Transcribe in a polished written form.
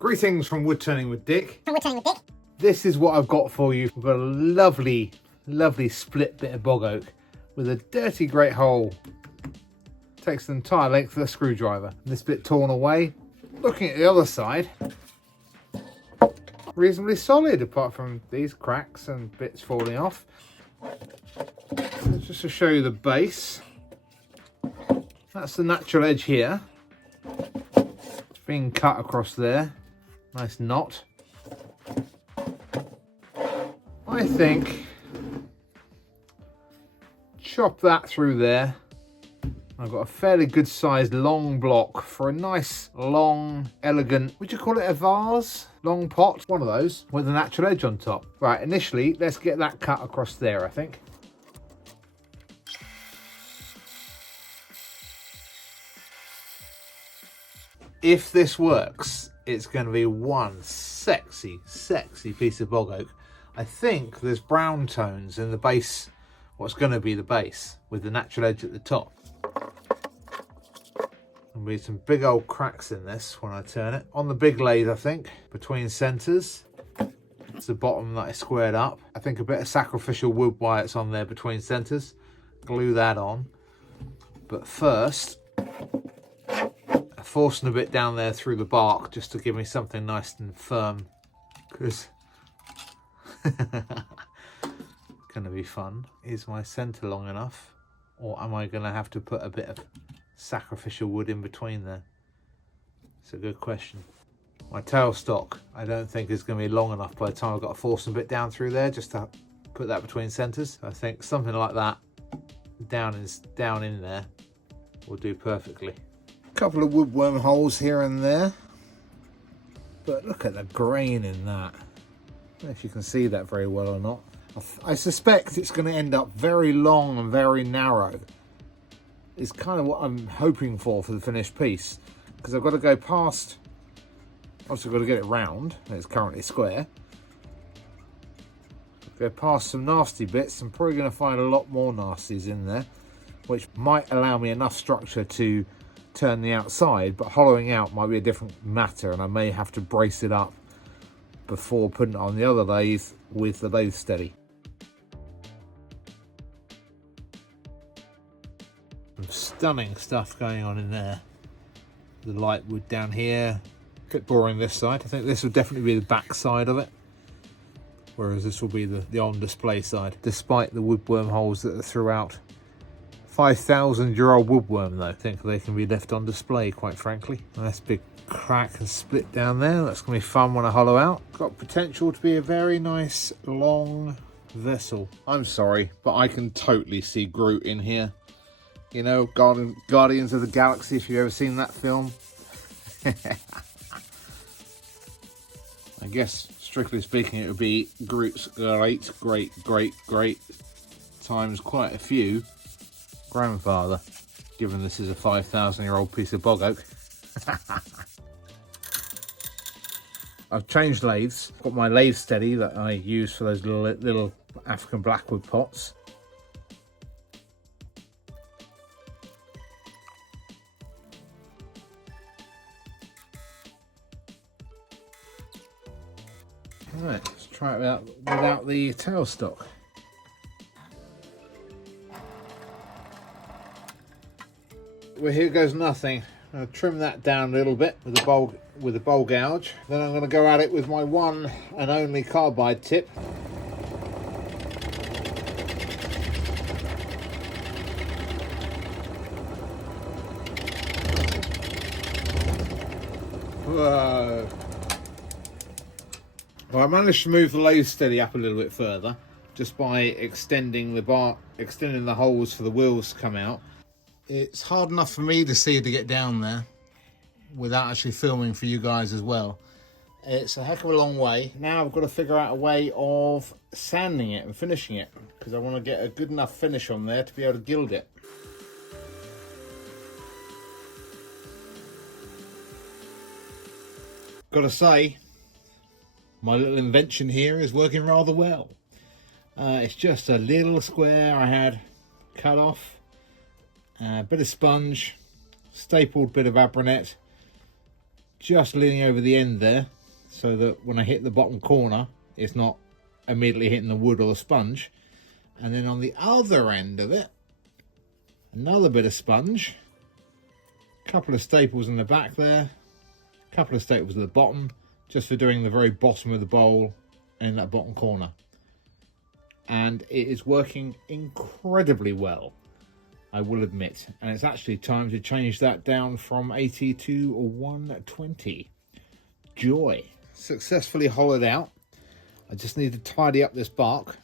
Greetings from Woodturning with Dick. This is what I've got for you. We've got a lovely, lovely split bit of bog oak with a dirty great hole. Takes the entire length of the screwdriver. This bit torn away. Looking at the other side, reasonably solid apart from these cracks and bits falling off. Just to show you the base, that's the natural edge here. It's being cut across there. Nice knot. I think chop that through there. I've got a fairly good sized long block for a nice long elegant, would you call it a vase? Long pot, one of those with a natural edge on top. Right, initially let's get that cut across there, I think. If this works, it's going to be one sexy, sexy piece of bog oak. I think there's brown tones in the base, what's going to be the base, with the natural edge at the top. There'll be some big old cracks in this when I turn it. On the big lathe, I think, between centres. It's the bottom that I squared up. I think a bit of sacrificial wood while it's on there between centres. Glue that on. But first, forcing a bit down there through the bark just to give me something nice and firm, because gonna be fun. Is my centre long enough, or am I gonna have to put a bit of sacrificial wood in between there? It's a good question. My tailstock I don't think is going to be long enough by the time I've got to force a bit down through there just to put that between centres. I think something like that down in there will do perfectly. A couple of woodworm holes here and there, but look at the grain in that. I don't know if you can see that very well or not. I suspect it's going to end up very long and very narrow. It's kind of what I'm hoping for the finished piece, because I've got to go past, obviously I've got to get it round, it's currently square. Go past some nasty bits. I'm probably going to find a lot more nasties in there, which might allow me enough structure to turn the outside, but hollowing out might be a different matter, and I may have to brace it up before putting it on the other lathe with the lathe steady. Some stunning stuff going on in there. The light wood down here, a bit boring this side. I think this will definitely be the back side of it, whereas this will be the on display side, despite the woodworm holes that are throughout. 5,000-year-old woodworm though. I think they can be left on display, quite frankly. Nice big crack and split down there. That's going to be fun when I hollow out. Got potential to be a very nice long vessel. I'm sorry, but I can totally see Groot in here. You know, Guardians of the Galaxy, if you've ever seen that film. I guess, strictly speaking, it would be Groot's great times quite a few grandfather, given this is a 5,000-year-old piece of bog oak. I've changed lathes. Got my lathe steady that I use for those little African blackwood pots. Right, let's try it out without the tailstock. Well, here goes nothing. I'll trim that down a little bit with the bowl gouge. Then I'm going to go at it with my one and only carbide tip. Whoa. Well, I managed to move the lathe steady up a little bit further just by extending the holes for the wheels to come out. It's hard enough for me to see to get down there without actually filming for you guys as well. It's a heck of a long way. Now I've got to figure out a way of sanding it and finishing it, because I want to get a good enough finish on there to be able to gild it. Gotta say, my little invention here is working rather well. It's just a little square I had cut off, a bit of sponge, stapled bit of abranet, just leaning over the end there, so that when I hit the bottom corner, it's not immediately hitting the wood or the sponge. And then on the other end of it, another bit of sponge, a couple of staples in the back there, a couple of staples at the bottom, just for doing the very bottom of the bowl in that bottom corner. And it is working incredibly well, I will admit. And it's actually time to change that down from 80 to 120. Joy. Successfully hollowed out. I just need to tidy up this bark